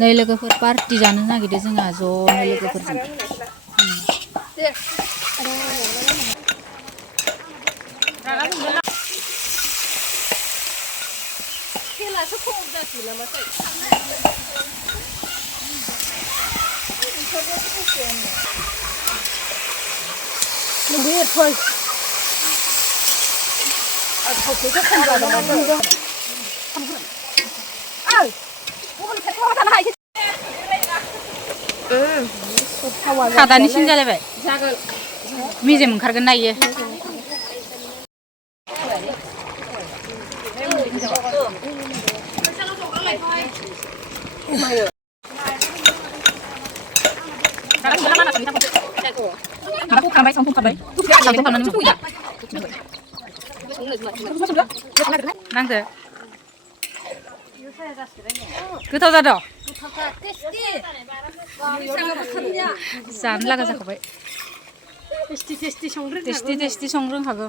नै लोगोफोर पार्टि जानो नागिरदों जोंहा ज'नो लोगोफोरजों खेलासो खम जासिगोन नामाथाय नोंबो एरफै थावखौसो खम जादों खादानिसिन जालायबाय मेजेम ओंखारगोन ना इयो नांदो गोथाव जादों जानो लागा जाखाबाय टेस्टि संनो रोंखागौ